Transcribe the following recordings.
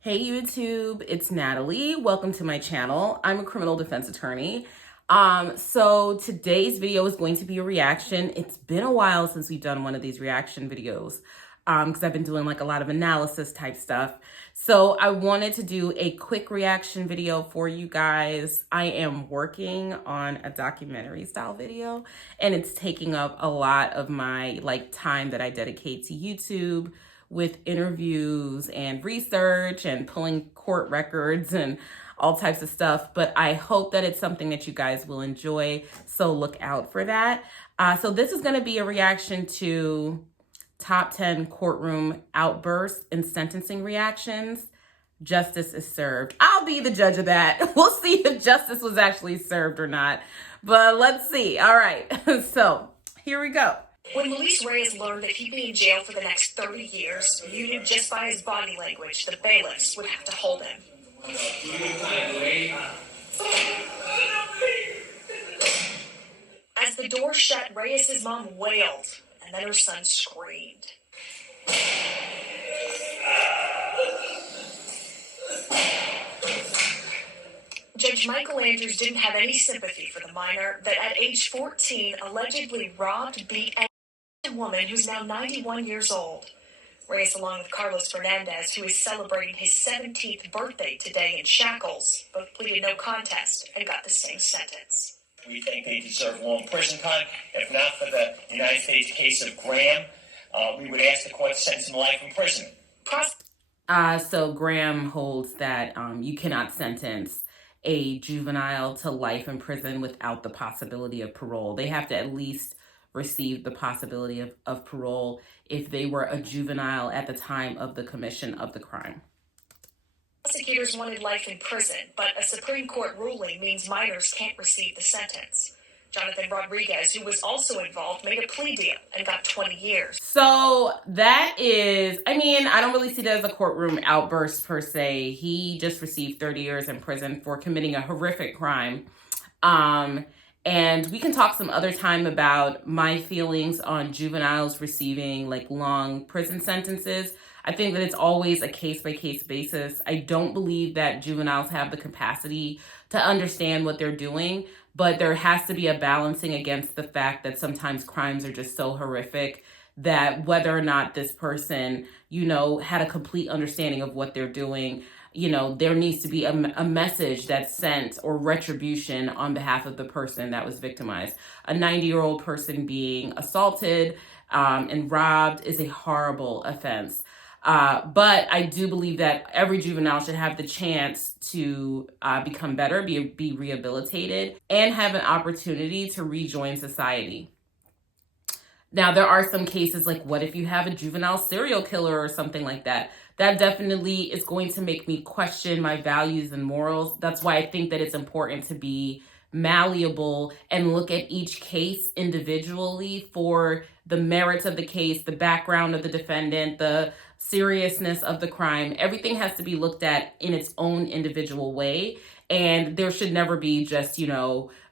Hey YouTube, it's Natalie. Welcome to my channel. I'm a criminal defense attorney. So today's video is going to be a reaction. It's been a while since we've done one of these reaction videos because I've been doing like a lot of analysis type stuff. So I wanted to do a quick reaction video for you guys. I am working on a documentary style video and it's taking up a lot of my time that I dedicate to YouTube with interviews and research and pulling court records and all types of stuff. But I hope that it's something that you guys will enjoy. So look out for that. So this is going to be a reaction to top 10 courtroom outbursts and sentencing reactions. Justice is served. I'll be the judge of that. We'll see if justice was actually served or not. But let's see. All right. So here we go. When Luis Reyes learned that he'd be in jail for the next 30 years, you knew just by his body language that bailiffs would have to hold him. As the door shut, Reyes' mom wailed, and then her son screamed. Judge Michael Andrews didn't have any sympathy for the minor that at age 14 allegedly robbed, beat, and a woman who's now 91 years old. Reyes, along with Carlos Fernandez, who is celebrating his 17th birthday today in shackles, both pleaded no contest and got the same sentence. We think they deserve long prison time. If not for the United States case of Graham, we would ask the court to sentence him to life in prison. So Graham holds that you cannot sentence a juvenile to life in prison without the possibility of parole. They have to at least receive the possibility of parole if they were a juvenile at the time of the commission of the crime. Prosecutors wanted life in prison, but a Supreme Court ruling means minors can't receive the sentence. Jonathan Rodriguez, who was also involved, made a plea deal and got 20 years. So that is, I don't really see that as a courtroom outburst per se. He just received 30 years in prison for committing a horrific crime. And we can talk some other time about my feelings on juveniles receiving long prison sentences. I think that it's always a case-by-case basis. I don't believe that juveniles have the capacity to understand what they're doing, but there has to be a balancing against the fact that sometimes crimes are just so horrific that whether or not this person, had a complete understanding of what they're doing, there needs to be a message that's sent or retribution on behalf of the person that was victimized. A 90-year-old person being assaulted and robbed is a horrible offense. But I do believe that every juvenile should have the chance to become better, be rehabilitated, and have an opportunity to rejoin society. Now, there are some cases like, what if you have a juvenile serial killer or something like that? That definitely is going to make me question my values and morals. That's why I think that it's important to be malleable and look at each case individually for the merits of the case, the background of the defendant, the seriousness of the crime. Everything has to be looked at in its own individual way. And there should never be just,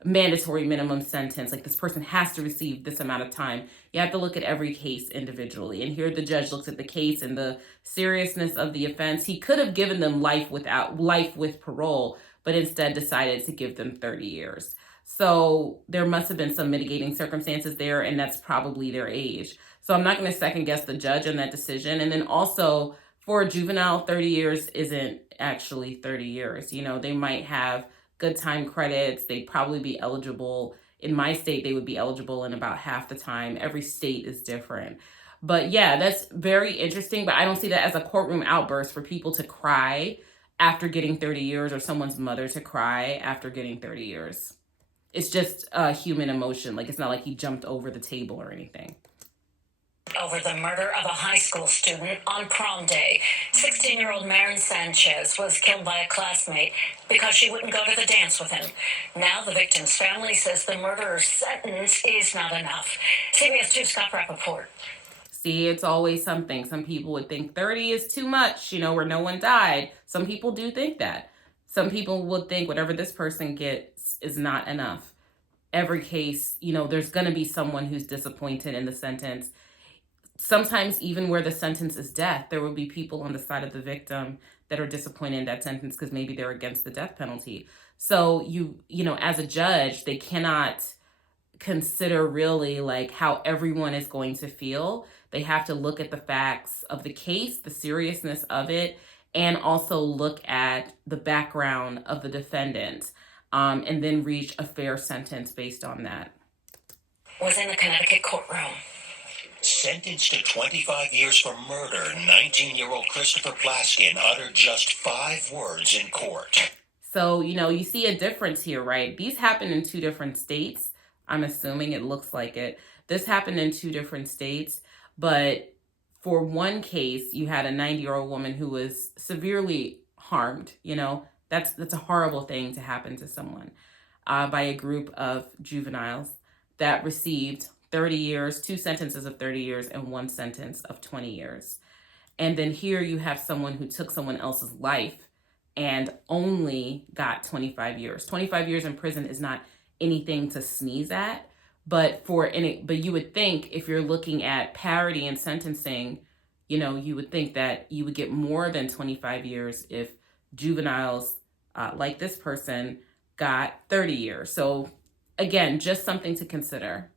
mandatory minimum sentence. Like, this person has to receive this amount of time. You have to look at every case individually. And here the judge looks at the case and the seriousness of the offense. He could have given them life with parole, but instead decided to give them 30 years. So there must have been some mitigating circumstances there, and that's probably their age. So I'm not going to second guess the judge on that decision. And then also, for a juvenile, 30 years isn't actually 30 years. They might have good time credits. They'd probably be eligible. In my state, they would be eligible in about half the time. Every state is different. But yeah, that's very interesting. But I don't see that as a courtroom outburst for people to cry after getting 30 years or someone's mother to cry after getting 30 years. It's just a human emotion. It's not like he jumped over the table or anything. Over the murder of a high school student on prom day. 16-year-old Marin Sanchez was killed by a classmate because she wouldn't go to the dance with him. Now the victim's family says the murderer's sentence is not enough. CBS 2's Scott Rappaport. See, it's always something. Some people would think 30 is too much, where no one died. Some people do think that. Some people would think whatever this person gets is not enough. Every case, there's going to be someone who's disappointed in the sentence. sometimes even where the sentence is death, there will be people on the side of the victim that are disappointed in that sentence because maybe they're against the death penalty. So you know, as a judge, they cannot consider really like how everyone is going to feel. They have to look at the facts of the case, the seriousness of it, and also look at the background of the defendant, and then reach a fair sentence based on that. Was in the Connecticut courtroom. Sentenced to 25 years for murder, 19-year-old Christopher Plaskin uttered just 5 words in court. So, you know, you see a difference here, right? These happened in 2 different states. I'm assuming, it looks like it. This happened in 2 different states, but for one case, you had a 90-year-old woman who was severely harmed. You know, that's a horrible thing to happen to someone by a group of juveniles that received 30 years, 2 sentences of 30 years, and 1 sentence of 20 years. And then here you have someone who took someone else's life and only got 25 years. 25 years in prison is not anything to sneeze at, but you would think if you're looking at parity in sentencing, you know, you would think that you would get more than 25 years if juveniles like this person got 30 years. So again, just something to consider.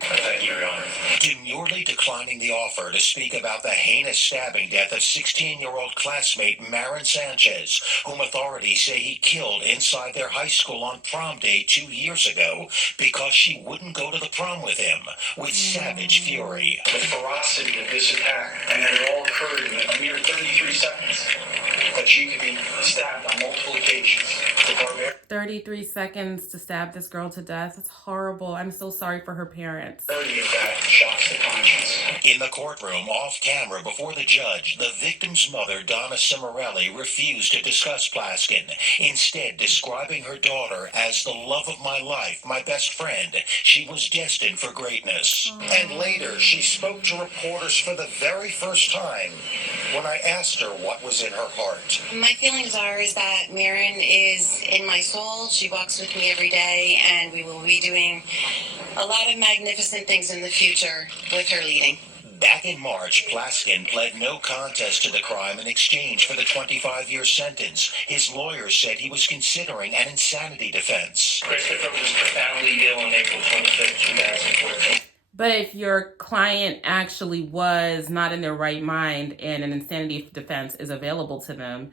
Thank you, Your Honor. Demurely declining the offer to speak about the heinous stabbing death of 16-year-old classmate Marin Sanchez, whom authorities say he killed inside their high school on prom day 2 years ago because she wouldn't go to the prom with him, with savage fury. The ferocity of this attack, and that it all occurred in a mere 33 seconds, that she could be stabbed on multiple occasions. 33 seconds to stab this girl to death. It's horrible. I'm so sorry for her parents. 30 of that shocks the conscience. In the courtroom, off camera before the judge, the victim's mother, Donna Cimarelli, refused to discuss Plaskin, instead describing her daughter as the love of my life, my best friend. She was destined for greatness. And later, she spoke to reporters for the very first time when I asked her what was in her heart. My feelings is that Marin is in my soul. She walks with me every day, and we will be doing a lot of magnificent things in the future with her leading. Back in March, Plaskin pled no contest to the crime in exchange for the 25-year sentence. His lawyers said he was considering an insanity defense. Christopher was profoundly ill on April 25th, 2014. But if your client actually was not in their right mind and an insanity defense is available to them,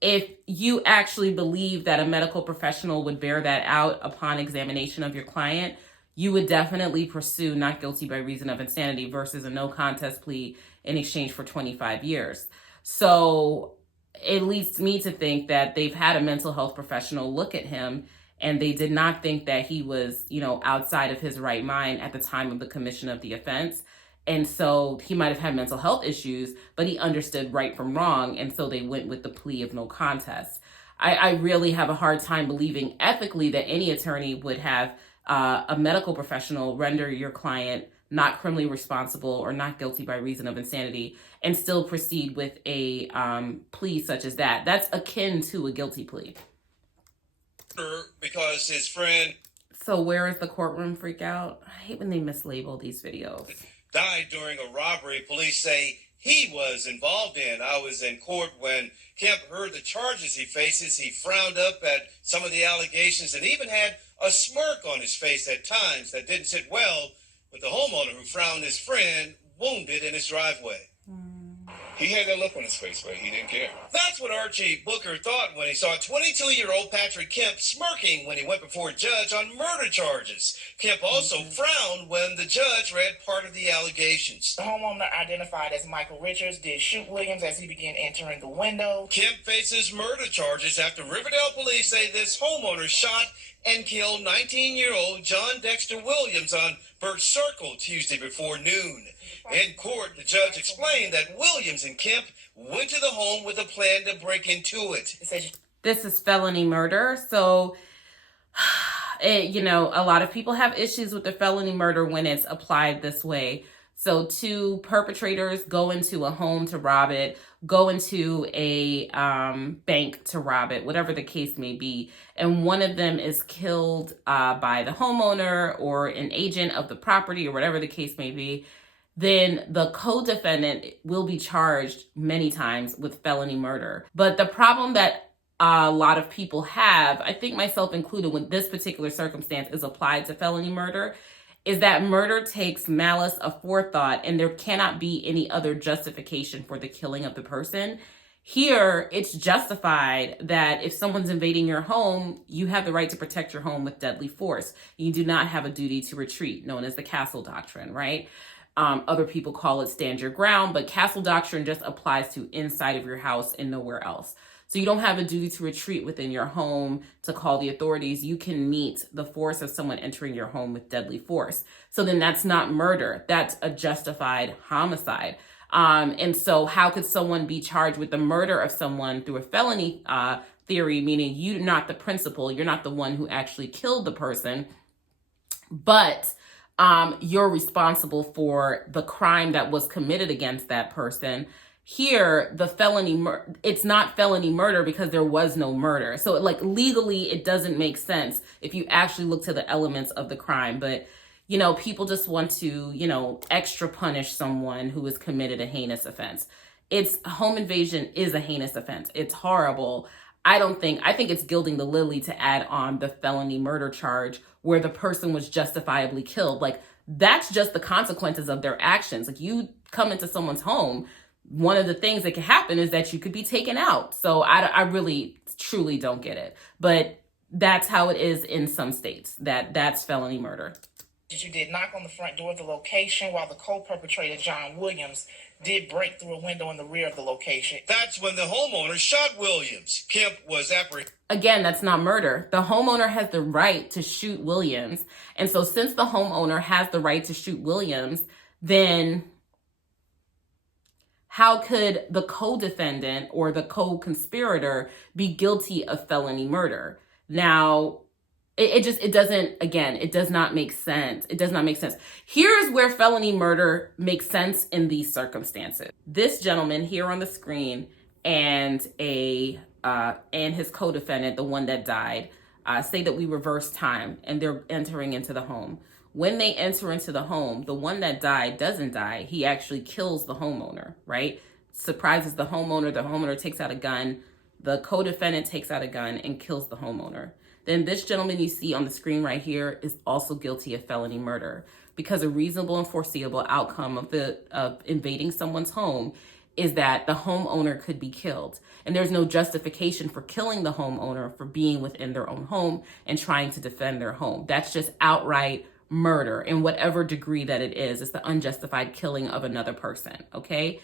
if you actually believe that a medical professional would bear that out upon examination of your client, you would definitely pursue not guilty by reason of insanity versus a no contest plea in exchange for 25 years. So it leads me to think that they've had a mental health professional look at him and they did not think that he was, you know, outside of his right mind at the time of the commission of the offense. And so he might have had mental health issues, but he understood right from wrong. And so they went with the plea of no contest. I really have a hard time believing ethically that any attorney would have a medical professional render your client not criminally responsible or not guilty by reason of insanity and still proceed with a plea such as that. That's akin to a guilty plea. Because his friend... So where is the courtroom freak out? I hate when they mislabel these videos. ...died during a robbery police say he was involved in. I was in court when Kemp heard the charges he faces. He frowned up at some of the allegations and even had a smirk on his face at times that didn't sit well with the homeowner who found his friend wounded in his driveway. He had that look on his face, but he didn't care. That's what Archie Booker thought when he saw 22-year-old Patrick Kemp smirking when he went before a judge on murder charges. Kemp also frowned when the judge read part of the allegations. The homeowner, identified as Michael Richards, did shoot Williams as he began entering the window. Kemp faces murder charges after Riverdale police say this homeowner shot and killed 19-year-old John Dexter Williams on Birch Circle Tuesday before noon. In court, the judge explained that Williams and Kemp went to the home with a plan to break into it. This is felony murder, so you know, a lot of people have issues with the felony murder when it's applied this way. So 2 perpetrators go into a home to rob it, go into a bank to rob it, whatever the case may be. And one of them is killed by the homeowner or an agent of the property or whatever the case may be. then the co-defendant will be charged many times with felony murder. But the problem that a lot of people have, I think myself included, when this particular circumstance is applied to felony murder, is that murder takes malice aforethought, and there cannot be any other justification for the killing of the person. Here, it's justified that if someone's invading your home, you have the right to protect your home with deadly force. You do not have a duty to retreat, known as the castle doctrine, right? Other people call it stand your ground, but castle doctrine just applies to inside of your house and nowhere else. So you don't have a duty to retreat within your home to call the authorities. You can meet the force of someone entering your home with deadly force. So then that's not murder. That's a justified homicide. And so how could someone be charged with the murder of someone through a felony theory, meaning you're not the principal, you're not the one who actually killed the person, but you're responsible for the crime that was committed against that person. Here, the it's not felony murder because there was no murder. So like legally, it doesn't make sense if you actually look to the elements of the crime. But, you know, people just want to, you know, extra punish someone who has committed a heinous offense. Home invasion is a heinous offense. It's horrible. I think it's gilding the lily to add on the felony murder charge where the person was justifiably killed. Like, that's just the consequences of their actions. Like, you come into someone's home, one of the things that can happen is that you could be taken out. So I really, truly don't get it. But that's how it is in some states. That's felony murder. You did knock on the front door of the location while the co-perpetrator, John Williams, did break through a window in the rear of the location. That's when the homeowner shot Williams. Kemp was apprehended. Again, that's not murder. The homeowner has the right to shoot Williams. And so since the homeowner has the right to shoot Williams, then how could the co-defendant or the co-conspirator be guilty of felony murder? Now, it does not make sense. It does not make sense. Here's where felony murder makes sense in these circumstances. This gentleman here on the screen and his co-defendant, the one that died, say that we reverse time and they're entering into the home. When they enter into the home, the one that died doesn't die. He actually kills the homeowner, right? Surprises the homeowner. The homeowner takes out a gun. The co-defendant takes out a gun and kills the homeowner. Then this gentleman you see on the screen right here is also guilty of felony murder because a reasonable and foreseeable outcome of invading someone's home is that the homeowner could be killed. And there's no justification for killing the homeowner for being within their own home and trying to defend their home. That's just outright murder in whatever degree that it is. It's the unjustified killing of another person, okay?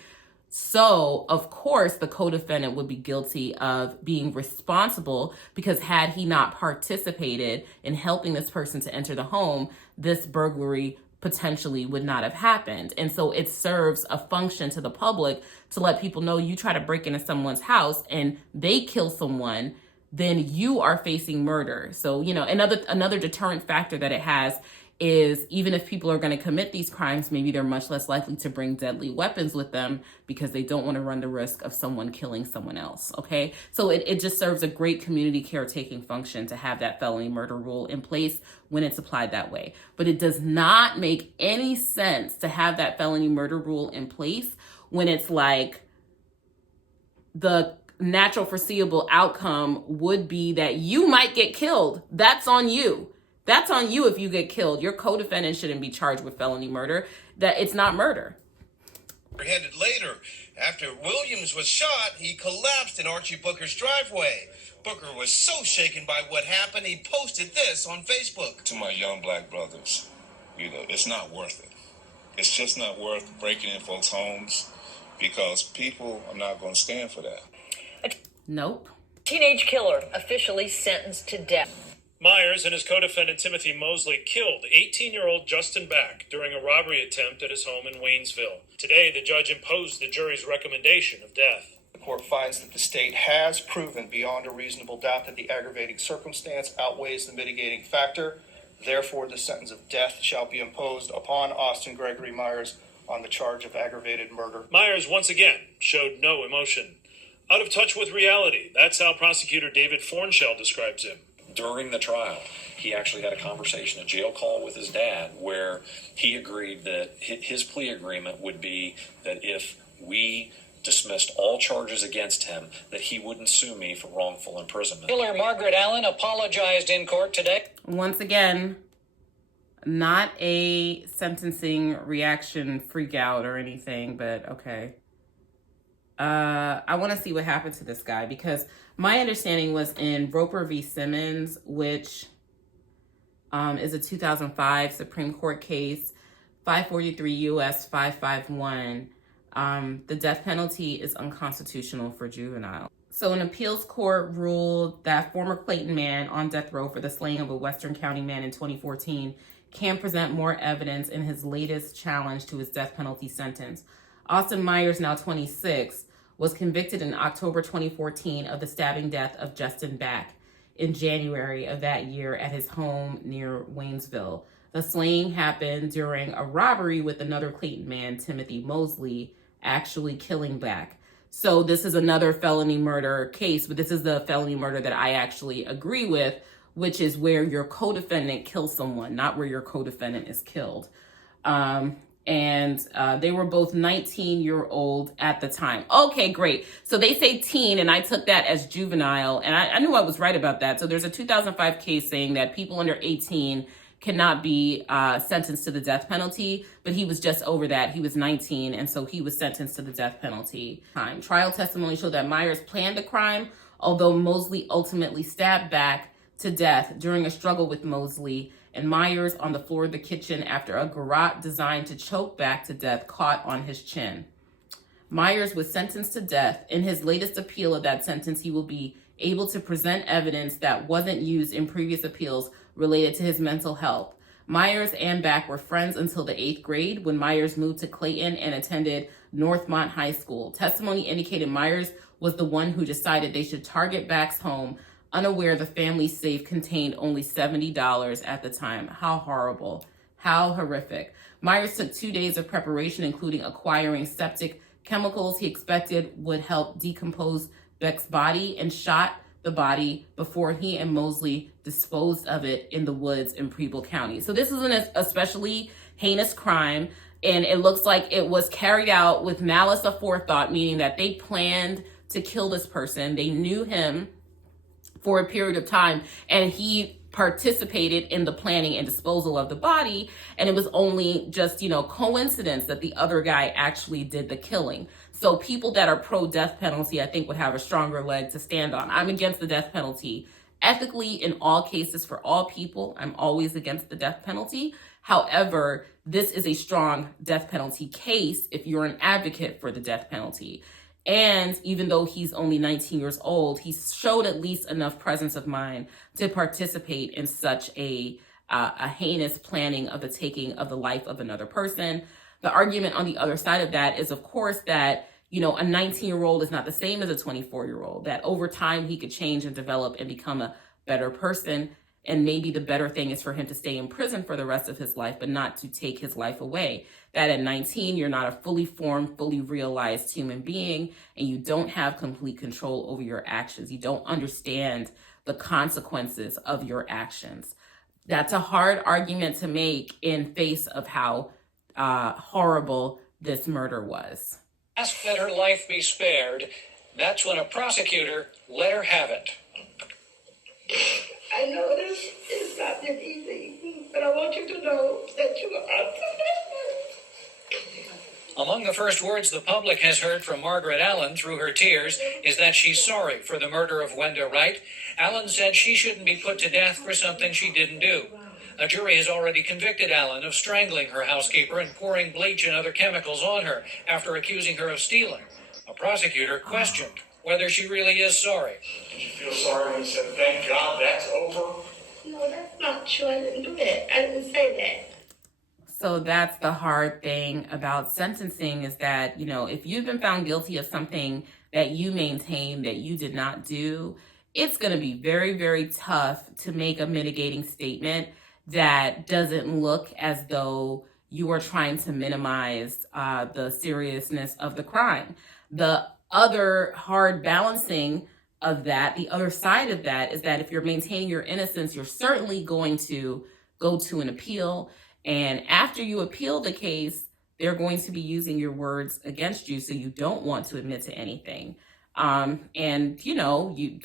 So, of course, the co-defendant would be guilty of being responsible because had he not participated in helping this person to enter the home, this burglary potentially would not have happened. And so it serves a function to the public to let people know you try to break into someone's house and they kill someone, then you are facing murder. So, you know, another deterrent factor that it has is even if people are going to commit these crimes, maybe they're much less likely to bring deadly weapons with them because they don't want to run the risk of someone killing someone else, okay? So it just serves a great community caretaking function to have that felony murder rule in place when it's applied that way. But it does not make any sense to have that felony murder rule in place when it's like the natural foreseeable outcome would be that you might get killed. That's on you. That's on you if you get killed. Your co-defendant shouldn't be charged with felony murder. That it's not murder. Apprehended later. After Williams was shot, he collapsed in Archie Booker's driveway. Booker was so shaken by what happened, he posted this on Facebook. To my young black brothers, you know, it's not worth it. It's just not worth breaking in folks' homes because people are not going to stand for that. Nope. Teenage killer officially sentenced to death. Myers and his co-defendant Timothy Mosley killed 18-year-old Justin Back during a robbery attempt at his home in Waynesville. Today, the judge imposed the jury's recommendation of death. The court finds that the state has proven beyond a reasonable doubt that the aggravating circumstance outweighs the mitigating factor. Therefore, the sentence of death shall be imposed upon Austin Gregory Myers on the charge of aggravated murder. Myers once again showed no emotion. Out of touch with reality, that's how prosecutor David Fornshell describes him. during the trial, he actually had a conversation, a jail call with his dad, where he agreed that his plea agreement would be that if we dismissed all charges against him, that he wouldn't sue me for wrongful imprisonment. Killer Margaret Allen apologized in court today. Once again, not a sentencing reaction freak out or anything, but okay. I want to see what happened to this guy, because my understanding was in Roper v. Simmons, which is a 2005 Supreme Court case, 543 U.S. 551. The death penalty is unconstitutional for juvenile. So an appeals court ruled that former Clayton man on death row for the slaying of a Western County man in 2014 can present more evidence in his latest challenge to his death penalty sentence. Austin Myers, now 26, was convicted in October 2014 of the stabbing death of Justin Back in January of that year at his home near Waynesville. The slaying happened during a robbery with another Clayton man, Timothy Mosley, actually killing Back. So this is another felony murder case, but this is the felony murder that I actually agree with, which is where your co-defendant kills someone, not where your co-defendant is killed. And they were both 19-year-old at the time. Okay, great. So they say teen, and I took that as juvenile, and I knew I was right about that. So there's a 2005 case saying that people under 18 cannot be sentenced to the death penalty, but he was just over that. He was 19, and so he was sentenced to the death penalty. Trial testimony showed that Myers planned the crime, although Mosley ultimately stabbed Back to death during a struggle with Mosley, and Myers on the floor of the kitchen after a garrote designed to choke Back to death caught on his chin. Myers was sentenced to death. In his latest appeal of that sentence, he will be able to present evidence that wasn't used in previous appeals related to his mental health. Myers and Back were friends until the 8th grade when Myers moved to Clayton and attended Northmont High School. Testimony indicated Myers was the one who decided they should target Back's home, unaware the family's safe contained only $70 at the time. How horrible. How horrific. Myers took 2 days of preparation, including acquiring septic chemicals he expected would help decompose Beck's body, and shot the body before he and Mosley disposed of it in the woods in Preble County. So this is an especially heinous crime, and it looks like it was carried out with malice aforethought, meaning that they planned to kill this person. They knew him for a period of time, and he participated in the planning and disposal of the body, and it was only just, coincidence that the other guy actually did the killing. So people that are pro-death penalty, I think, would have a stronger leg to stand on. I'm against the death penalty. Ethically, in all cases, for all people, I'm always against the death penalty. However, this is a strong death penalty case if you're an advocate for the death penalty. And even though he's only 19 years old, he showed at least enough presence of mind to participate in such a heinous planning of the taking of the life of another person. The argument on the other side of that is, of course, that, a 19-year-old is not the same as a 24-year-old, that over time he could change and develop and become a better person. And maybe the better thing is for him to stay in prison for the rest of his life, but not to take his life away. That at 19, you're not a fully formed, fully realized human being, and you don't have complete control over your actions. You don't understand the consequences of your actions. That's a hard argument to make in face of how horrible this murder was. Asked that her life be spared. That's when a prosecutor let her have it. I know this is not this easy, but I want you to know that you are. Among the first words the public has heard from Margaret Allen through her tears is that she's sorry for the murder of Wenda Wright. Allen said she shouldn't be put to death for something she didn't do. A jury has already convicted Allen of strangling her housekeeper and pouring bleach and other chemicals on her after accusing her of stealing. A prosecutor questioned whether she really is sorry. Did you feel sorry when you said, thank God that's over? No, that's not true. I didn't do that. I didn't say that. So that's the hard thing about sentencing, is that, if you've been found guilty of something that you maintain that you did not do, it's going to be very, very tough to make a mitigating statement that doesn't look as though you are trying to minimize the seriousness of the crime. The other hard balancing of that, the other side of that is that if you're maintaining your innocence, you're certainly going to go to an appeal. And after you appeal the case, they're going to be using your words against you. So you don't want to admit to anything. And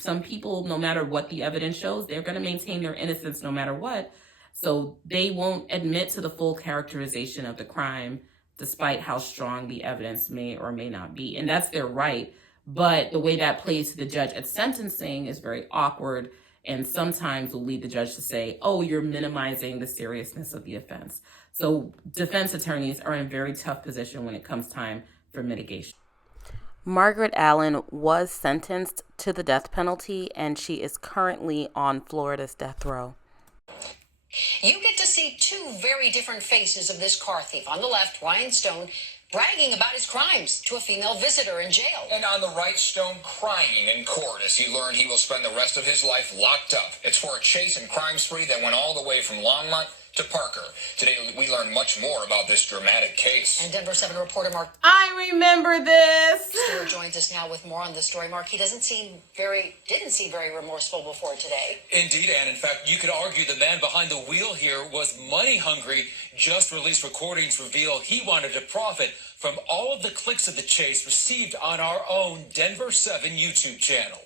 some people, no matter what the evidence shows, they're going to maintain their innocence no matter what. So they won't admit to the full characterization of the crime, despite how strong the evidence may or may not be. And that's their right. But the way that plays to the judge at sentencing is very awkward, and sometimes will lead the judge to say, oh, you're minimizing the seriousness of the offense. So defense attorneys are in a very tough position when it comes time for mitigation. Margaret Allen was sentenced to the death penalty, and she is currently on Florida's death row. You get to see two very different faces of this car thief. On the left, Ryan Stone bragging about his crimes to a female visitor in jail. And on the right, Stone crying in court as he learned he will spend the rest of his life locked up. It's for a chase and crime spree that went all the way from Longmont to Parker. Today, we learn much more about this dramatic case. And Denver 7 reporter Mark... I remember this. Stewart joins us now with more on the story. Mark, he didn't seem very remorseful before today. Indeed, and in fact, you could argue the man behind the wheel here was money hungry. Just released recordings reveal he wanted to profit from all of the clicks of the chase received on our own Denver 7 YouTube channel.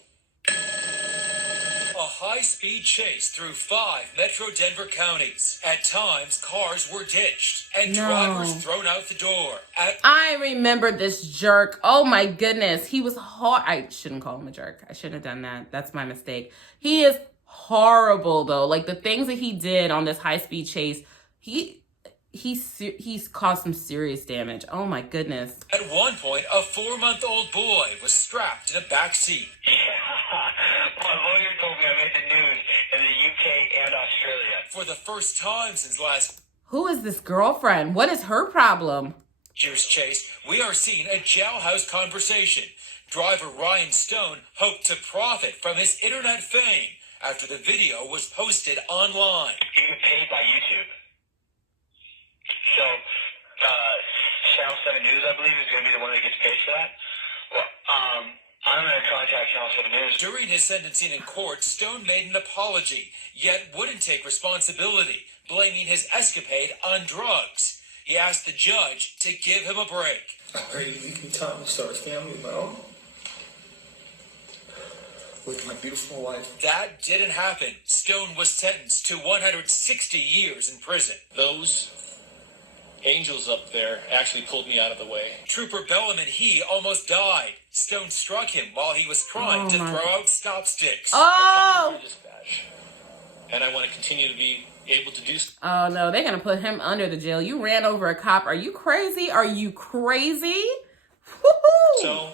A high-speed chase through 5 metro Denver counties. At times, cars were ditched and drivers thrown out the door. I remember this jerk. Oh my goodness. He was I shouldn't call him a jerk. I shouldn't have done that. That's my mistake. He is horrible though. Like the things that he did on this high-speed chase, he's caused some serious damage. Oh my goodness. At one point, a 4-month-old boy was strapped in a back seat. My lawyer told me I made the news in the UK and Australia. For the first time since last Who is this girlfriend? What is her problem? year's chase, we are seeing a jailhouse conversation. Driver Ryan Stone hoped to profit from his internet fame after the video was posted online. You get paid by YouTube. So, Channel 7 News, I believe, is going to be the one that gets paid for that. Well, I'm going to contact Channel 7 News. During his sentencing in court, Stone made an apology, yet wouldn't take responsibility, blaming his escapade on drugs. He asked the judge to give him a break. I'm ready to give me time to start a family of my own with my beautiful wife. That didn't happen. Stone was sentenced to 160 years in prison. Those angels up there actually pulled me out of the way. Trooper Bellum and he almost died. Stone struck him while he was trying to throw out stop sticks. Oh! And I want to continue to be able to do so. Oh no, they're gonna put him under the jail. You ran over a cop. Are you crazy? Are you crazy? Woo-hoo! So,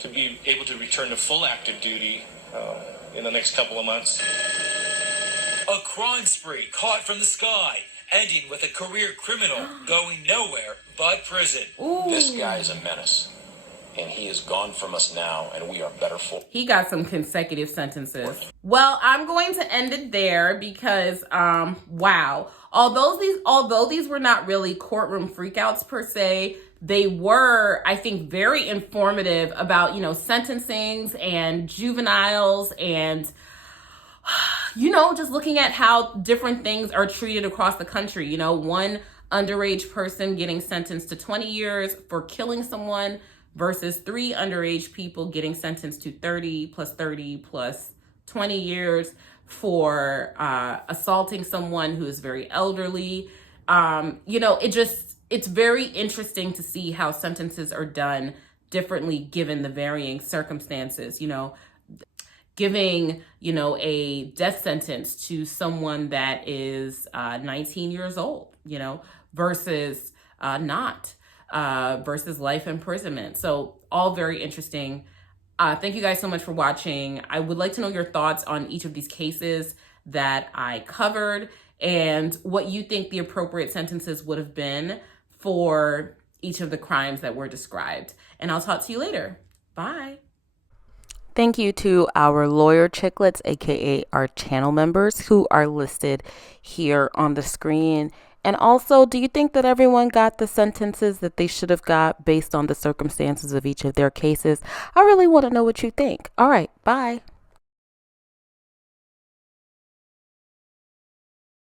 to be able to return to full active duty in the next couple of months. A crime spree caught from the sky, ending with a career criminal going nowhere but prison. Ooh. This guy is a menace, and he is gone from us now, and we are better for it. He got some consecutive sentences. Well, I'm going to end it there because, wow. Although these were not really courtroom freakouts per se, they were, I think, very informative about, sentencings and juveniles and, just looking at how different things are treated across the country. One underage person getting sentenced to 20 years for killing someone versus 3 underage people getting sentenced to 30 plus 30 plus 20 years for assaulting someone who is very elderly. It's very interesting to see how sentences are done differently given the varying circumstances. Giving, a death sentence to someone that is 19 years old, versus not. Versus life imprisonment. So all very interesting. Thank you guys so much for watching. I would like to know your thoughts on each of these cases that I covered and what you think the appropriate sentences would have been for each of the crimes that were described. And I'll talk to you later. Bye. Thank you to our lawyer chicklets, aka our channel members, who are listed here on the screen. And also, do you think that everyone got the sentences that they should have got based on the circumstances of each of their cases? I really want to know what you think. All right, bye.